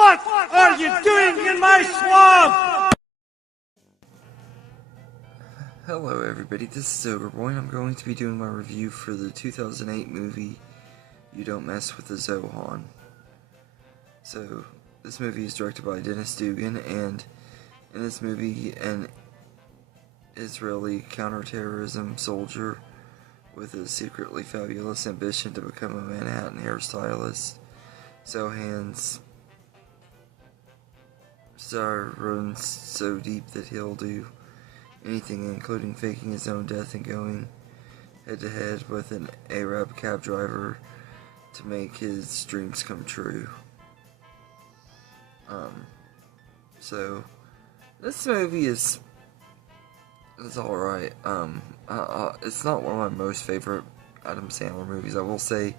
What are you doing in my swamp? Hello everybody, this is Overboy, and I'm going to be doing my review for the 2008 movie, You Don't Mess with the Zohan. So, this movie is directed by Dennis Dugan, and in this movie, an Israeli counterterrorism soldier with a secretly fabulous ambition to become a Manhattan hairstylist, Zohan's star runs so deep that he'll do anything, including faking his own death and going head-to-head with an Arab cab driver to make his dreams come true. So this movie is alright. It's not one of my most favorite Adam Sandler movies. I will say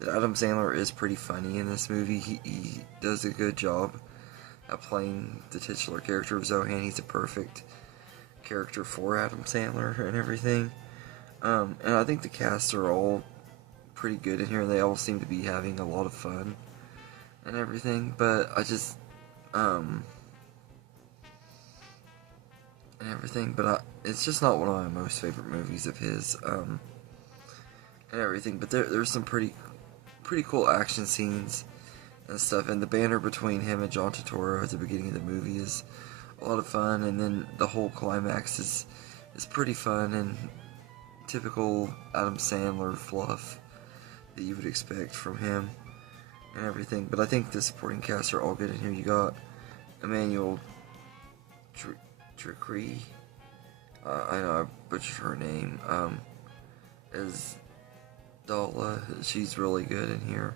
that Adam Sandler is pretty funny in this movie. He does a good job at playing the titular character of Zohan. He's a perfect character for Adam Sandler and everything. And I think the cast are all pretty good in here, and they all seem to be having a lot of fun and everything, but it's just not one of my most favorite movies of his, and everything, but there's some pretty cool action scenes and stuff, and the banter between him and John Turturro at the beginning of the movie is a lot of fun, and then the whole climax is pretty fun and typical Adam Sandler fluff that you would expect from him and everything. But I think the supporting cast are all good in here. You got Emmanuel Trickery, I know I butchered her name, as Dala. She's really good in here.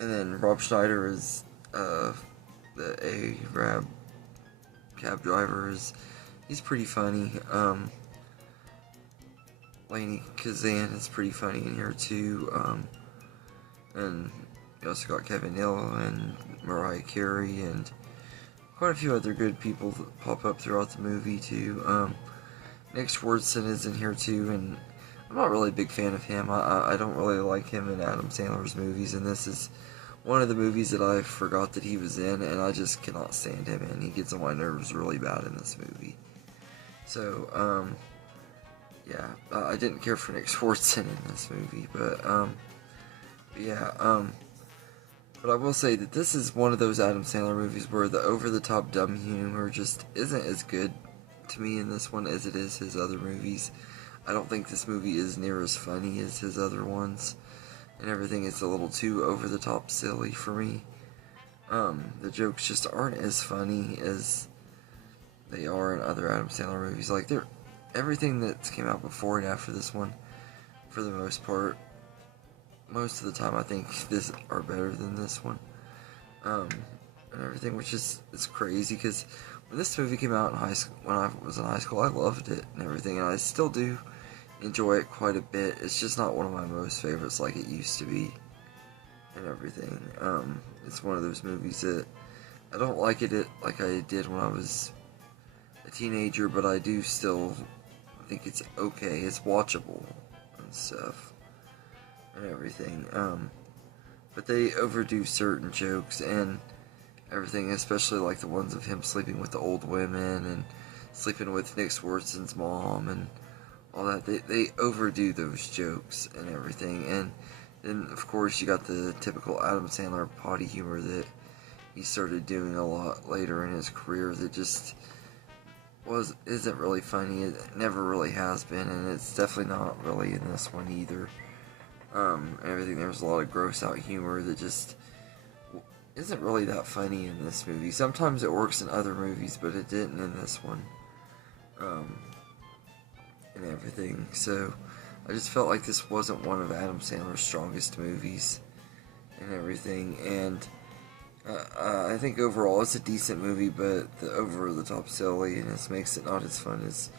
And then Rob Schneider is the Arab cab driver. He's pretty funny. Lainey Kazan is pretty funny in here too. And you also got Kevin Neal and Mariah Carey and quite a few other good people that pop up throughout the movie too. Nick Swardson is in here too, and I'm not really a big fan of him. I don't really like him in Adam Sandler's movies, and this is one of the movies that I forgot that he was in, and I just cannot stand him, and he gets on my nerves really bad in this movie. So, yeah, I didn't care for Nick Swardson in this movie, but I will say that this is one of those Adam Sandler movies where the over-the-top dumb humor just isn't as good to me in this one as it is his other movies. I don't think this movie is near as funny as his other ones, and everything is a little too over-the-top silly for me. The jokes just aren't as funny as they are in other Adam Sandler movies. Like, everything that came out before and after this one, for the most part, most of the time I think this are better than this one, and everything, which is crazy, because when this movie came out in high school, when I was in high school, I loved it and everything, and I still do enjoy it quite a bit. It's just not one of my most favorites like it used to be and everything. It's one of those movies that I don't like it like I did when I was a teenager, but I do still think it's okay. It's watchable and stuff and everything. But they overdo certain jokes and everything, especially like the ones of him sleeping with the old women and sleeping with Nick Swardson's mom and all that. They overdo those jokes and everything, and then of course you got the typical Adam Sandler potty humor that he started doing a lot later in his career that just isn't really funny. It never really has been, and it's definitely not really in this one either. Everything, there's a lot of gross out humor that just isn't really that funny in this movie. Sometimes it works in other movies, but it didn't in this one. And everything. So I just felt like this wasn't one of Adam Sandler's strongest movies and everything. And I think overall it's a decent movie, but the over-the-top silliness makes it not as fun as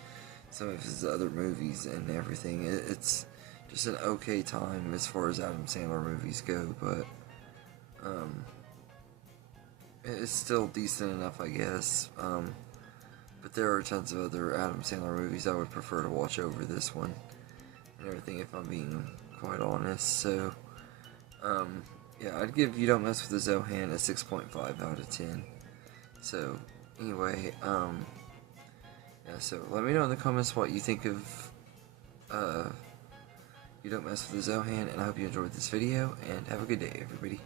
some of his other movies and everything. It's just an okay time as far as Adam Sandler movies go, but it's still decent enough, I guess. But there are tons of other Adam Sandler movies I would prefer to watch over this one and everything, if I'm being quite honest. So Yeah, I'd give You Don't Mess with the Zohan a 6.5 out of 10. So, anyway, yeah, so let me know in the comments what you think of, You Don't Mess with the Zohan, and I hope you enjoyed this video, and have a good day, everybody.